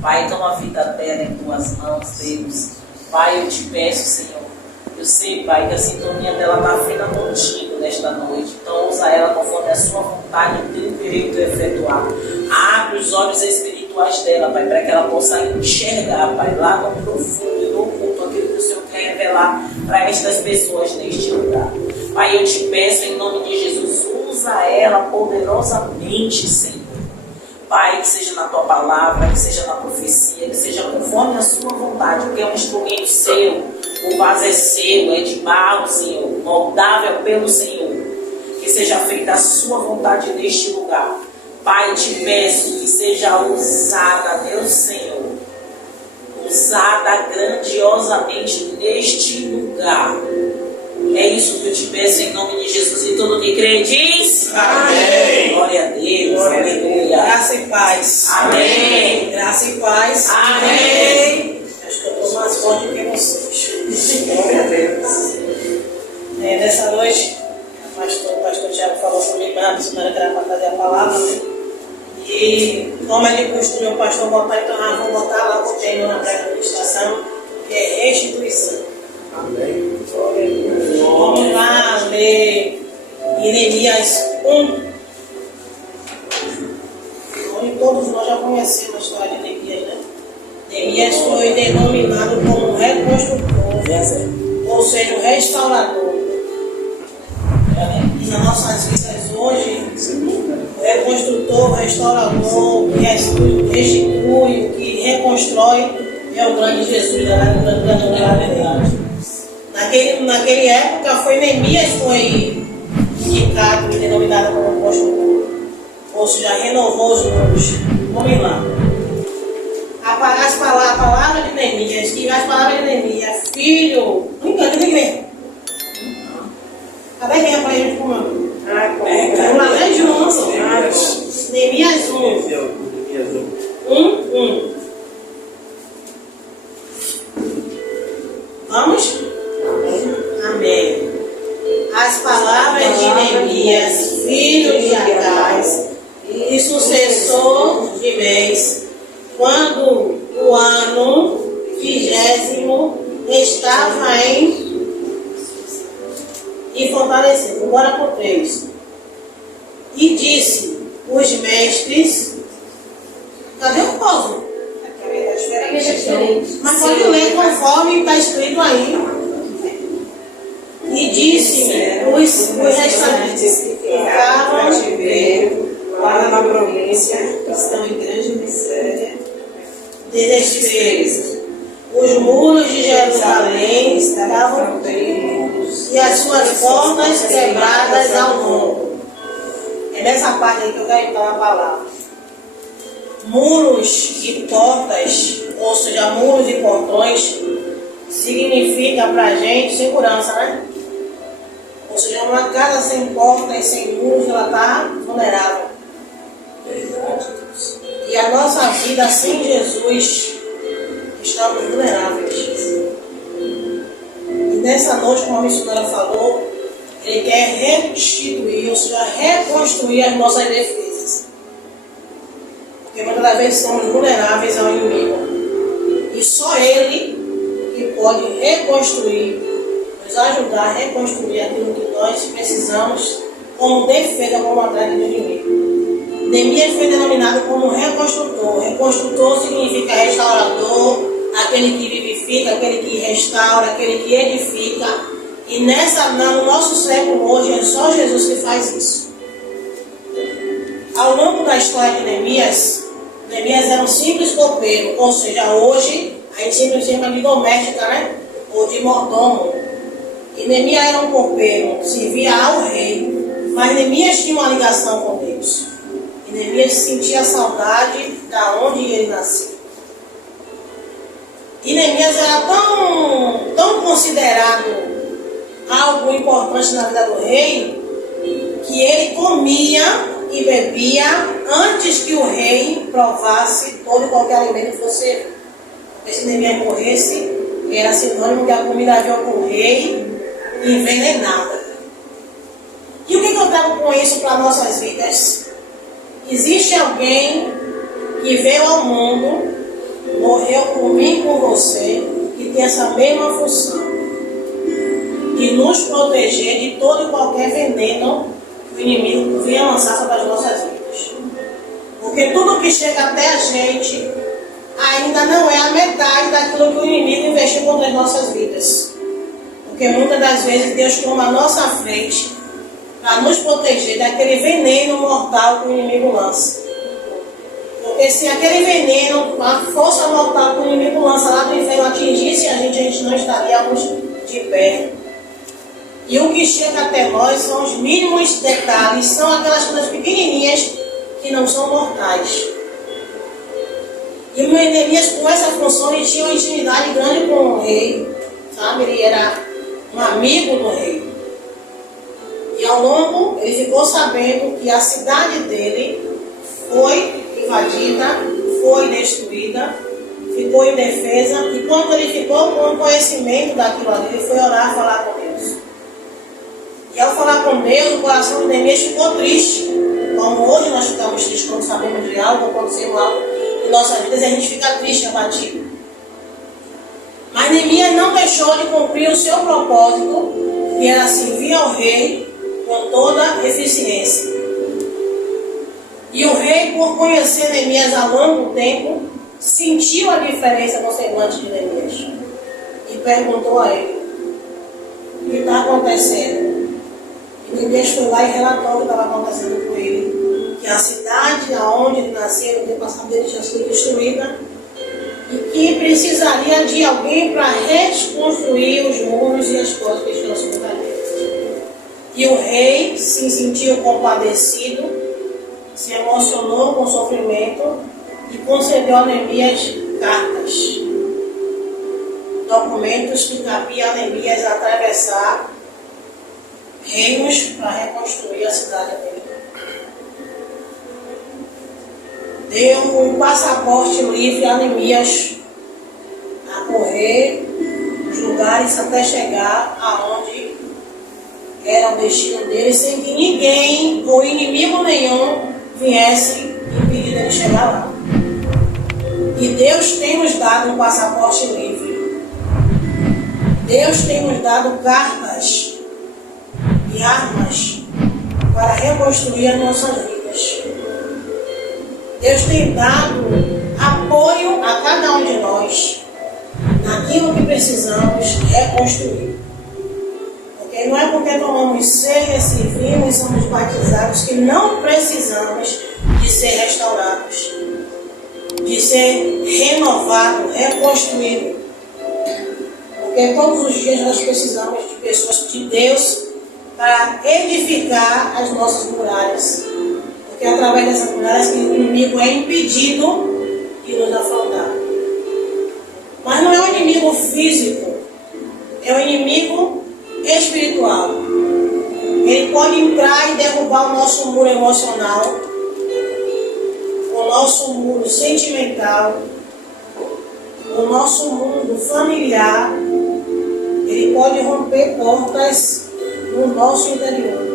Pai, então a vida dela em tuas mãos, Deus. Pai, eu te peço, Senhor. Eu sei, Pai, que a sintonia dela está fina contigo nesta noite. Então usa ela conforme a sua vontade, o teu direito efetuar. Abre os olhos espirituais dela, Pai, para que ela possa enxergar, Pai, lá no profundo e no oculto, aquilo que o Senhor quer revelar para estas pessoas neste lugar. Pai, eu te peço em nome de Jesus, usa ela poderosamente, Senhor. Pai, que seja na tua palavra, que seja na profecia, que seja conforme a sua vontade, porque é um instrumento seu, o vaso é seu, é de barro, Senhor, moldável pelo Senhor. Que seja feita a sua vontade neste lugar. Pai, te peço que seja usada, Deus Senhor, usada grandiosamente neste lugar. É isso que eu te peço em nome de Jesus. E todo que crê diz: amém. Glória a Deus. Glória aleluia. Graça e paz. Amém. Graça e paz. Amém. Acho que eu estou mais forte que vocês. Glória a Deus. Nessa noite, o pastor Tiago falou comigo, a missionária que era para fazer a palavra, né? E como é de costume o pastor botar, então nós vamos botar lá o tema na pré-administração, que é restituição. Amém. Vamos lá ler Jeremias 1. Onde todos nós já conhecemos a história de Jeremias, né? Jeremias foi denominado como reconstrutor, ou seja, o restaurador. E nas nossas vidas hoje, o reconstrutor, o restaurador, que restitui, que reconstrói, é o grande Jesus da verdade. Naquela época foi Neemias foi indicado e denominado como construtor, ou seja, renovou os muros. Vamos lá. A palavra de Neemias, que as palavras de Neemias, filho, não engano, tem que ler. Cadê quem é para a gente comando? Vamos lá, né, João? Neemias 1. Vamos? Amém. As palavras de Neemias, filho de Acais, e sucessor de Mês, quando o ano 20º estava em fortalecimento. Bora por 3. E disse os mestres, cadê o povo? Mas pode ler conforme está escrito aí. E disse os restantes que ficavam lá na província, estão em grande miséria, desespero. Os muros de Jerusalém estavam e as suas portas quebradas ao longo. É nessa parte aí que eu quero entrar na palavra. Muros e portas, ou seja, muros e portões, significa pra gente segurança, né? Ou seja, uma casa sem portas e sem muros, ela está vulnerável. E a nossa vida sem Jesus, estamos vulneráveis. E nessa noite, como a missionária falou, Ele quer restituir, ou seja, reconstruir as nossas defesas. Porque muitas vezes somos vulneráveis ao inimigo. E só Ele que pode reconstruir, nos ajudar a reconstruir aquilo que nós precisamos como defesa, como ataque do inimigo. Neemias foi denominado como reconstrutor. Reconstrutor significa restaurador, aquele que vivifica, aquele que restaura, aquele que edifica. E no nosso século hoje é só Jesus que faz isso. Ao longo da história de Neemias era um simples copeiro, ou seja, hoje a gente sempre chama de doméstica, né? Ou de mordomo. E Neemias era um copeiro, servia ao rei, mas Neemias tinha uma ligação com Deus. E Neemias sentia saudade da onde ele nasceu. E Neemias era tão considerado algo importante na vida do rei, que ele comia e bebia antes que o rei provasse todo e qualquer alimento que fosse ele. Porque se Neemias morresse, era sinônimo que a comida havia com o rei envenenada. E o que eu trago com isso para nossas vidas? Existe alguém que veio ao mundo morreu por mim e por você, que tem essa mesma função, de nos proteger de todo e qualquer veneno que o inimigo venha lançar sobre as nossas vidas. Porque tudo que chega até a gente ainda não é a metade daquilo que o inimigo investiu contra as nossas vidas. Porque muitas das vezes Deus toma a nossa frente para nos proteger daquele veneno mortal que o inimigo lança. Porque se aquele veneno, a força mortal que o inimigo lança lá do inferno atingisse a gente não estaríamos de pé. E o que chega até nós são os mínimos detalhes, são aquelas coisas pequenininhas que não são mortais. E o Neemias, com essa função, ele tinha uma intimidade grande com o rei, sabe? Ele era um amigo do rei. E ao longo, ele ficou sabendo que a cidade dele foi invadida, foi destruída, ficou indefesa. E quando ele ficou com conhecimento daquilo ali, ele foi orar, falar com Deus. E ao falar com Deus, o coração de Neemias ficou triste. Como hoje nós ficamos tristes quando sabemos de algo, aconteceu algo em nossas vidas, e a gente fica triste, abatido. Mas Neemias não deixou de cumprir o seu propósito, que era servir ao rei com toda eficiência. E o rei, por conhecer Neemias há longo tempo, sentiu a diferença no semblante de Neemias e perguntou a ele: o que está acontecendo? E Neemias foi lá e relatou o que estava acontecendo com ele, que a cidade onde ele nasceu, no passado dele, tinha sido destruída e que precisaria de alguém para reconstruir os muros e as coisas que tinham sido perdidas. E o rei se sentiu compadecido, se emocionou com o sofrimento e concedeu a Neemias cartas, documentos que cabia a Neemias atravessar reinos para reconstruir a cidade dele. Deu um passaporte livre a Neemias a correr os lugares até chegar aonde era o destino dele, sem que ninguém ou inimigo nenhum viesse impedir ele chegar lá. E Deus tem nos dado um passaporte livre. Deus tem nos dado cartas e armas para reconstruir as nossas vidas. Deus tem dado apoio a cada um de nós naquilo que precisamos reconstruir. Porque não é porque tomamos ceia, servimos e somos batizados que não precisamos de ser restaurados, de ser renovado, reconstruído. Porque todos os dias nós precisamos de pessoas de Deus para edificar as nossas muralhas. Porque é através dessas muralhas que o inimigo é impedido de nos afrontar. Mas não é um inimigo físico, é um inimigo espiritual. Ele pode entrar e derrubar o nosso muro emocional, o nosso muro sentimental, o nosso mundo familiar. Ele pode romper portas no nosso interior.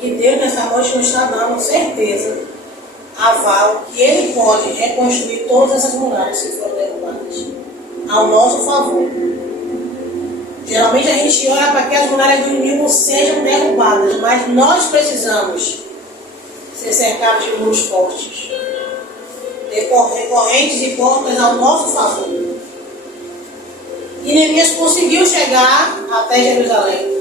E Deus nessa noite nos está dando certeza, aval, que Ele pode reconstruir todas essas muralhas que foram derrubadas ao nosso favor. Geralmente a gente ora para que as muralhas do inimigo sejam derrubadas, mas nós precisamos ser cercados de muros fortes, ter correntes e portas ao nosso favor. E Neemias conseguiu chegar até Jerusalém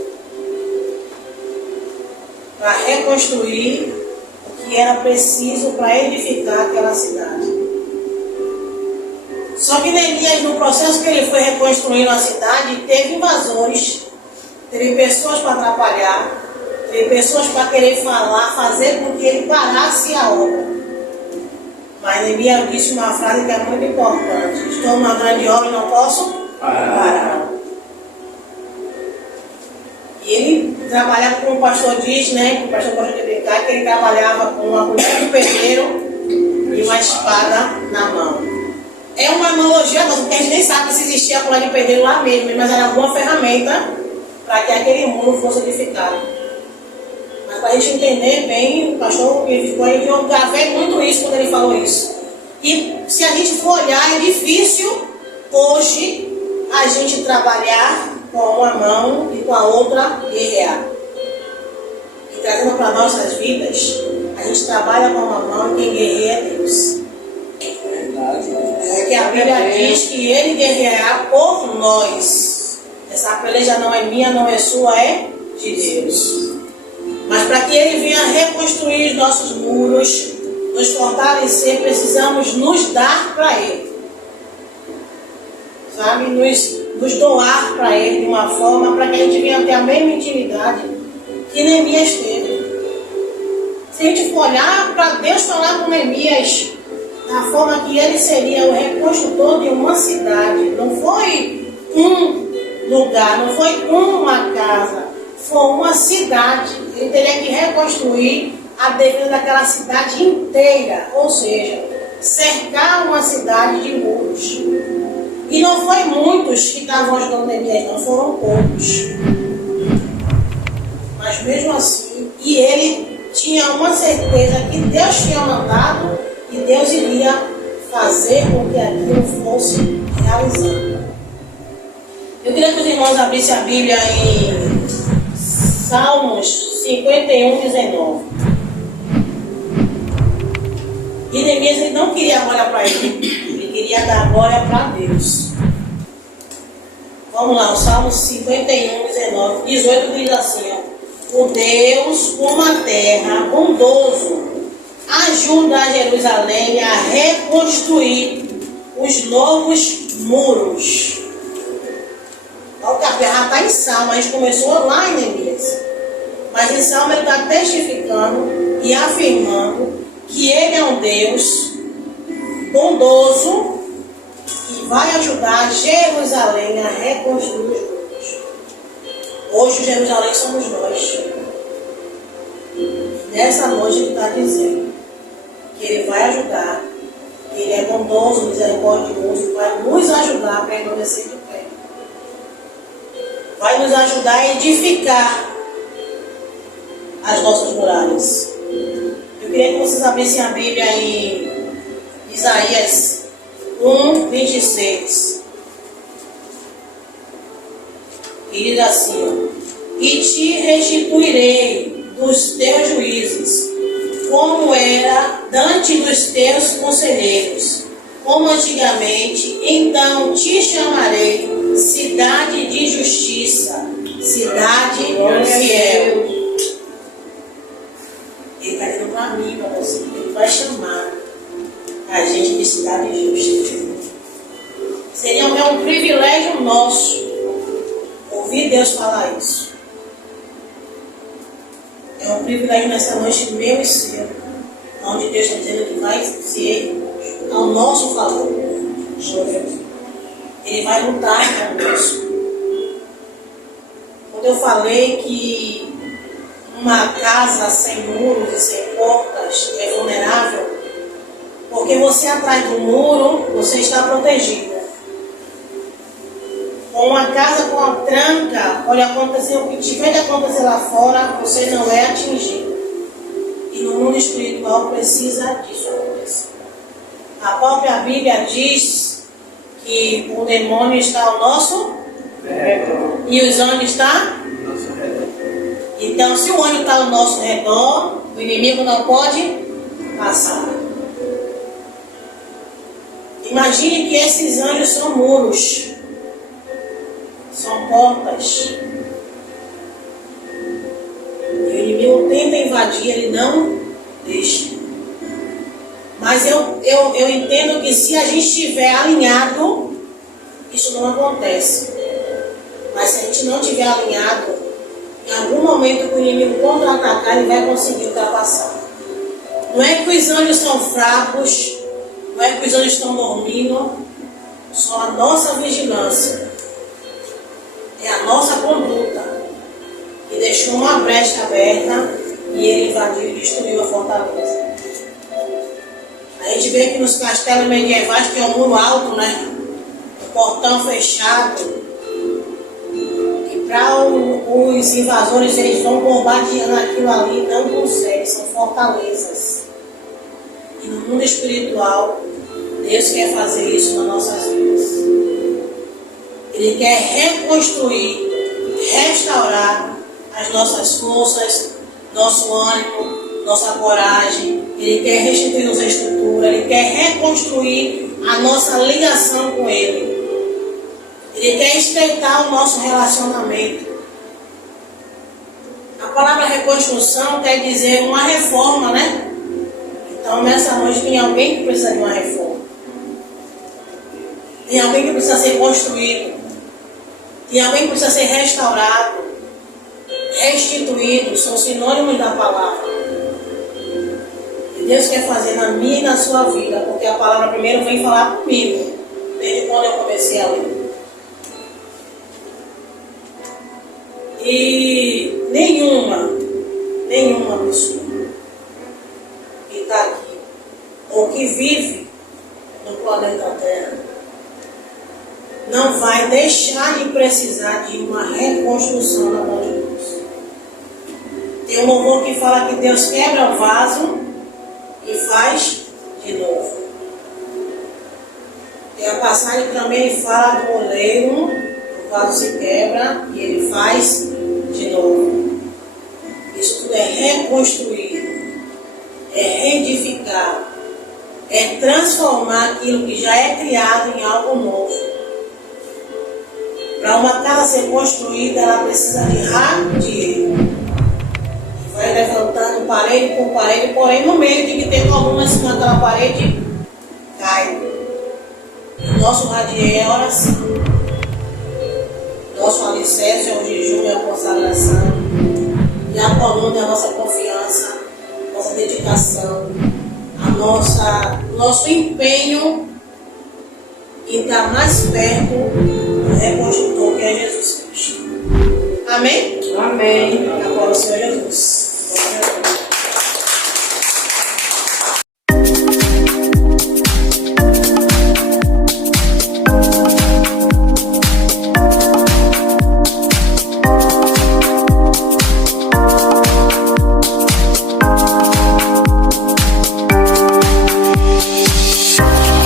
para reconstruir o que era preciso para edificar aquela cidade. Só que Neemias, no processo que ele foi reconstruindo a cidade, teve invasores, teve pessoas para atrapalhar, teve pessoas para querer falar, fazer com que ele parasse a obra. Mas Neemias disse uma frase que é muito importante: estou numa grande obra e não posso parar. E ele trabalhava, como o pastor diz, né? O pastor gosta de brincar, que ele trabalhava com uma colher de pedreiro e uma espada na mão. É uma analogia, porque a gente nem sabe se existia a colher de pedreiro lá mesmo, mas era alguma ferramenta para que aquele muro fosse edificado. Mas para a gente entender bem, o pastor, ele ficou aí, eu gravei muito isso quando ele falou isso. E se a gente for olhar, é difícil hoje a gente trabalhar com uma mão e com a outra guerrear. E trazendo para nossas vidas, a gente trabalha com uma mão e quem guerreia é Deus. Porque a Bíblia diz que Ele guerreará por nós. Essa peleja não é minha, não é sua, é de Deus. Mas para que Ele venha reconstruir os nossos muros, nos fortalecer, precisamos nos dar para Ele. Sabe? Nos doar para Ele de uma forma para que a gente venha ter a mesma intimidade que Neemias teve. Se a gente for olhar para Deus falar com Neemias, da forma que ele seria o reconstrutor de uma cidade, não foi um lugar, não foi uma casa, foi uma cidade. Ele teria que reconstruir a defesa daquela cidade inteira, ou seja, cercar uma cidade de muros. E não foi muitos que estavam ajudando Neemias, não, foram poucos. Mas mesmo assim, e ele tinha uma certeza que Deus tinha mandado e Deus iria fazer com que aquilo fosse realizado. Eu queria que os irmãos abrissem a Bíblia em Salmos 51, 19. E Neemias ele não queria glória para ele queria dar glória para Deus. Vamos lá, o Salmo 51, 19, 18 diz assim, ó. O Deus, como a terra, bondoso, ajuda a Jerusalém a reconstruir os novos muros. O café já está em Salmo, a gente começou lá em Neemias. Mas em Salmo ele está testificando e afirmando que ele é um Deus bondoso que vai ajudar Jerusalém a reconstruir os muros. Hoje Jerusalém somos nós. E nessa noite ele está dizendo que ele vai ajudar, que ele é bondoso, misericordioso, vai nos ajudar a permanecer de pé. Vai nos ajudar a edificar as nossas muralhas. Eu queria que vocês abrissem a Bíblia em Isaías 1, 26. E diz assim, ó, e te restituirei dos teus juízos, como era diante dos teus conselheiros, como antigamente, então te chamarei cidade de justiça, cidade fiel. Ele está dizendo para mim, para você, ele vai chamar a gente de cidade justa. Seria um privilégio nosso ouvir Deus falar isso. É um privilégio nessa noite meu e seu, onde Deus está dizendo que vai ser ao nosso favor. Ele vai lutar conosco. Quando eu falei que uma casa sem muros e sem portas é vulnerável, porque você atrás do muro, você está protegido. Com uma casa com a tranca, pode acontecer o que tiver de acontecer lá fora, você não é atingido. E no mundo espiritual precisa disso acontecer. A própria Bíblia diz que o demônio está ao nosso redor e os anjos estão ao nosso redor. Então, se o anjo está ao nosso redor, o inimigo não pode passar. Imagine que esses anjos são muros. São portas. E o inimigo tenta invadir, ele não deixa. Mas eu entendo que se a gente estiver alinhado, isso não acontece. Mas se a gente não estiver alinhado, em algum momento que o inimigo contra-atacar, ele vai conseguir ultrapassar. Não é que os anjos são fracos, não é que os anjos estão dormindo, só a nossa vigilância. É a nossa conduta que deixou uma brecha aberta e ele invadiu e destruiu a fortaleza. A gente vê que nos castelos medievais tem um muro alto, né? Um portão fechado. E para os invasores, eles vão bombardeando aquilo ali e não conseguem, são fortalezas. E no mundo espiritual, Deus quer fazer isso nas nossas vidas. Ele quer reconstruir, restaurar as nossas forças, nosso ânimo, nossa coragem. Ele quer restituir nossa estrutura. Ele quer reconstruir a nossa ligação com Ele. Ele quer estreitar o nosso relacionamento. A palavra reconstrução quer dizer uma reforma, né? Então, nessa noite, tem alguém que precisa de uma reforma. Tem alguém que precisa ser construído. Tem alguém que precisa ser restaurado. Restituído. São sinônimos da palavra. E Deus quer fazer na minha e na sua vida. Porque a palavra primeiro vem falar comigo. Desde quando eu comecei a ler. E nenhuma pessoa que está aqui, ou que vive no planeta Terra, não vai deixar de precisar de uma reconstrução na mão de Deus. Tem um louvor que fala que Deus quebra o vaso e faz de novo. Tem a passagem que também fala do oleiro, o vaso se quebra e ele faz de novo. Isso tudo é reconstruir, é reedificar, é transformar aquilo que já é criado em algo novo. Para uma casa ser construída, ela precisa de dinheiro. E vai levantando parede por parede, porém no meio de que tem coluna em cima daquela parede, cai. O nosso radier é a oração. Nosso alicerce é o jejum e a consagração. E a coluna é a nossa confiança, nossa dedicação, nosso empenho em estar mais perto do reconstrutor que é Jesus Cristo. Amém? Amém. Agora o Senhor Jesus.